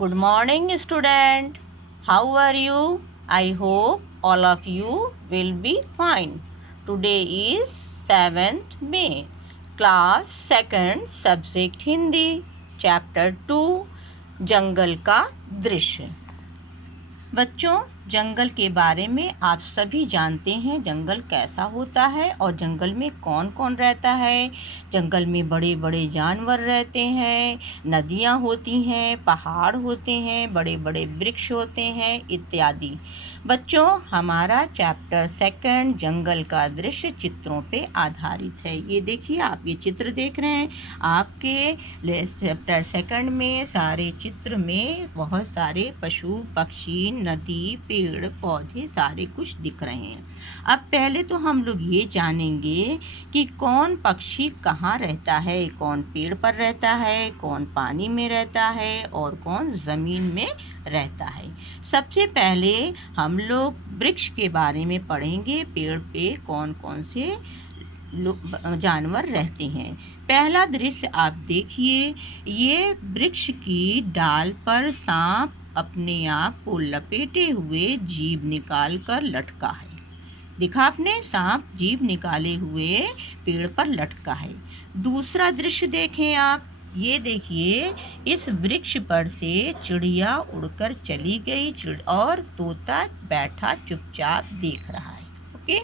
Good morning, student. How are you? I hope all of you will be fine. Today is 7th May. Class 2nd, Subject Hindi, Chapter 2, जंगल का दृश्य। बच्चों, जंगल के बारे में आप सभी जानते हैं जंगल कैसा होता है और जंगल में कौन कौन रहता है। जंगल में बड़े बड़े जानवर रहते हैं, नदियाँ होती हैं, पहाड़ होते हैं, बड़े बड़े वृक्ष होते हैं इत्यादि। बच्चों, हमारा चैप्टर 2 जंगल का दृश्य चित्रों पे आधारित है। ये देखिए, आप ये चित्र देख रहे हैं। आपके चैप्टर 2 में सारे चित्र में बहुत सारे पशु पक्षी, नदी, पेड़ पौधे सारे कुछ दिख रहे हैं। अब पहले तो हम लोग ये जानेंगे कि कौन पक्षी कहाँ रहता है, कौन पेड़ पर रहता है, कौन पानी में रहता है और कौन ज़मीन में रहता है। सबसे पहले हम लोग वृक्ष के बारे में पढ़ेंगे, पेड़ पे कौन कौन से जानवर रहते हैं। पहला दृश्य आप देखिए, ये वृक्ष की डाल पर सांप अपने आप को लपेटे हुए जीभ निकाल कर लटका है। देखा आपने, सांप जीभ निकाले हुए पेड़ पर लटका है। दूसरा दृश्य देखें आप, ये देखिए, इस वृक्ष पर से चिड़िया उड़कर चली गई और तोता बैठा चुपचाप देख रहा है। ओके,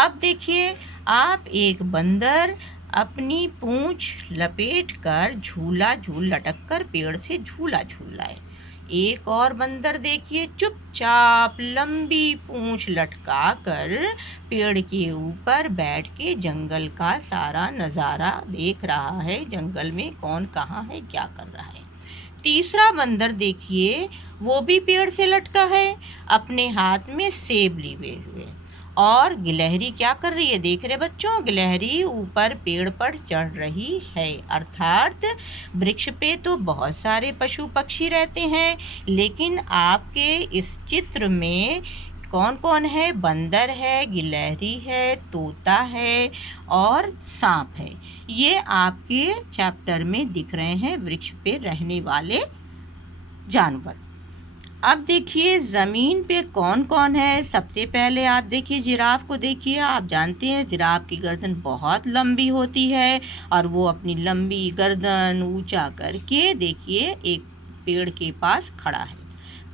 अब देखिए आप, एक बंदर अपनी पूंछ लपेट कर झूला लटक कर पेड़ से झूला झूल रहा है। एक और बंदर देखिए, चुपचाप लंबी पूंछ लटका कर पेड़ के ऊपर बैठ के जंगल का सारा नज़ारा देख रहा है। जंगल में कौन कहाँ है, क्या कर रहा है। तीसरा बंदर देखिए, वो भी पेड़ से लटका है, अपने हाथ में सेब लिए हुए। और गिलहरी क्या कर रही है, देख रहे बच्चों, गिलहरी ऊपर पेड़ पर चढ़ रही है। अर्थात वृक्ष पे तो बहुत सारे पशु पक्षी रहते हैं, लेकिन आपके इस चित्र में कौन कौन है, बंदर है, गिलहरी है, तोता है और सांप है। ये आपके चैप्टर में दिख रहे हैं वृक्ष पे रहने वाले जानवर। अब देखिए ज़मीन पे कौन कौन है। सबसे पहले आप देखिए जिराफ को देखिए। आप जानते हैं जिराफ की गर्दन बहुत लंबी होती है और वो अपनी लंबी गर्दन ऊंचा करके देखिए एक पेड़ के पास खड़ा है।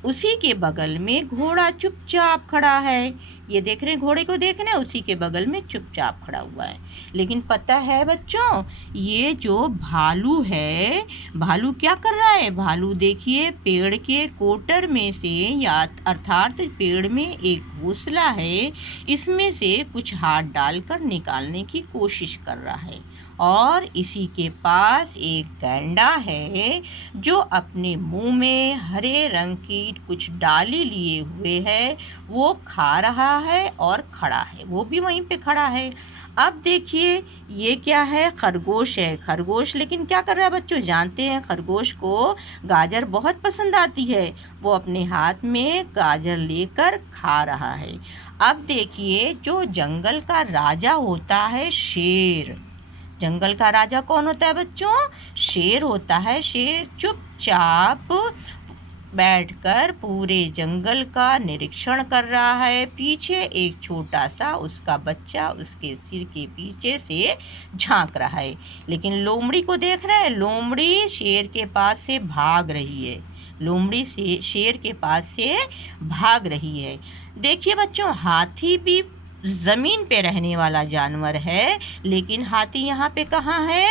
उसी के बगल में घोड़ा चुपचाप खड़ा है। ये देख रहे हैं, घोड़े को देख रहे हैं, उसी के बगल में चुपचाप खड़ा हुआ है। लेकिन पता है बच्चों, ये जो भालू है, भालू क्या कर रहा है। भालू देखिए पेड़ के कोटर में से, या अर्थात पेड़ में एक घोंसला है, इसमें से कुछ हाथ डालकर निकालने की कोशिश कर रहा है। और इसी के पास एक गैंडा है जो अपने मुंह में हरे रंग की कुछ डाली लिए हुए है, वो खा रहा है और खड़ा है, वो भी वहीं पे खड़ा है। अब देखिए ये क्या है, खरगोश है। खरगोश लेकिन क्या कर रहा है बच्चों, जानते हैं खरगोश को गाजर बहुत पसंद आती है, वो अपने हाथ में गाजर लेकर खा रहा है। अब देखिए जो जंगल का राजा होता है, शेर। जंगल का राजा कौन होता है बच्चों, शेर होता है। शेर चुपचाप बैठकर पूरे जंगल का निरीक्षण कर रहा है। पीछे एक छोटा सा उसका बच्चा उसके सिर के पीछे से झांक रहा है। लेकिन लोमड़ी को देख रहे हैं, लोमड़ी शेर के पास से भाग रही है। लोमड़ी से शेर के पास से भाग रही है। देखिए बच्चों, हाथी भी ज़मीन पे रहने वाला जानवर है, लेकिन हाथी यहाँ पे कहाँ है,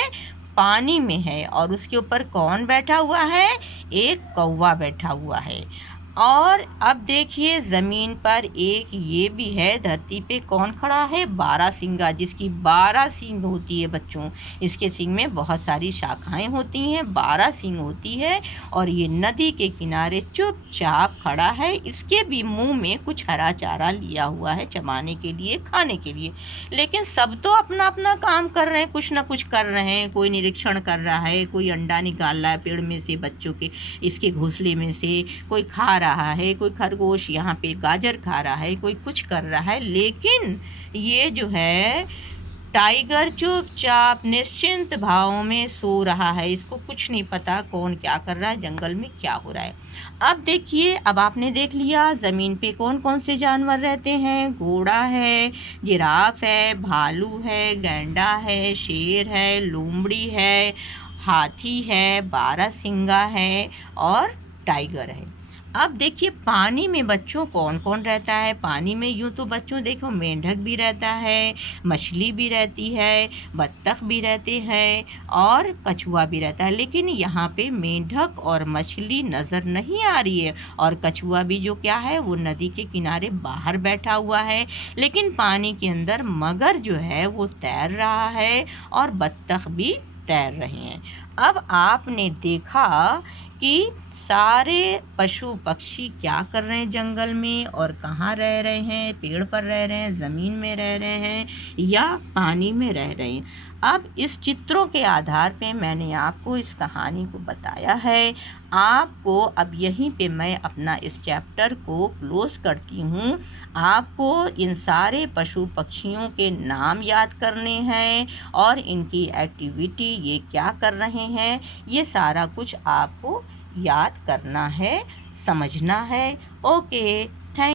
पानी में है। और उसके ऊपर कौन बैठा हुआ है, एक कौवा बैठा हुआ है। और अब देखिए ज़मीन पर एक ये भी है, धरती पे कौन खड़ा है, बारहसिंगा, जिसकी 12 सींग होती है बच्चों। इसके सींग में बहुत सारी शाखाएं होती हैं, 12 सींग होती है। और ये नदी के किनारे चुपचाप खड़ा है। इसके भी मुंह में कुछ हरा चारा लिया हुआ है चबाने के लिए, खाने के लिए। लेकिन सब तो अपना अपना काम कर रहे हैं, कुछ ना कुछ कर रहे हैं। कोई निरीक्षण कर रहा है, कोई अंडा निकाल रहा है पेड़ में से बच्चों के, इसके घोंसले में से, कोई खा रहा है, कोई खरगोश यहाँ पे गाजर खा रहा है, कोई कुछ कर रहा है। लेकिन ये जो है टाइगर चुपचाप निश्चिंत भाव में सो रहा है। इसको कुछ नहीं पता कौन क्या कर रहा है, जंगल में क्या हो रहा है। अब देखिए, अब आपने देख लिया ज़मीन पे कौन कौन से जानवर रहते हैं। घोड़ा है, जिराफ है, भालू है, गैंडा है, शेर है, लोमड़ी है, हाथी है, बारहसिंगा है और टाइगर है। अब देखिए पानी में बच्चों कौन कौन रहता है। पानी में यूँ तो बच्चों देखो मेंढक भी रहता है, मछली भी रहती है, बत्तख भी रहते हैं और कछुआ भी रहता है। लेकिन यहाँ पे मेंढक और मछली नज़र नहीं आ रही है और कछुआ भी जो क्या है वो नदी के किनारे बाहर बैठा हुआ है। लेकिन पानी के अंदर मगर जो है वो तैर रहा है और बत्तख भी तैर रहे हैं। अब आपने देखा कि सारे पशु पक्षी क्या कर रहे हैं जंगल में और कहाँ रह रहे हैं। पेड़ पर रह रहे हैं, ज़मीन में रह रहे हैं या पानी में रह रहे हैं। अब इस चित्रों के आधार पे मैंने आपको इस कहानी को बताया है। आपको अब यहीं पे मैं अपना इस चैप्टर को क्लोज़ करती हूँ। आपको इन सारे पशु पक्षियों के नाम याद करने हैं और इनकी एक्टिविटी ये क्या कर रहे हैं, ये सारा कुछ आपको याद करना है, समझना है। ओके।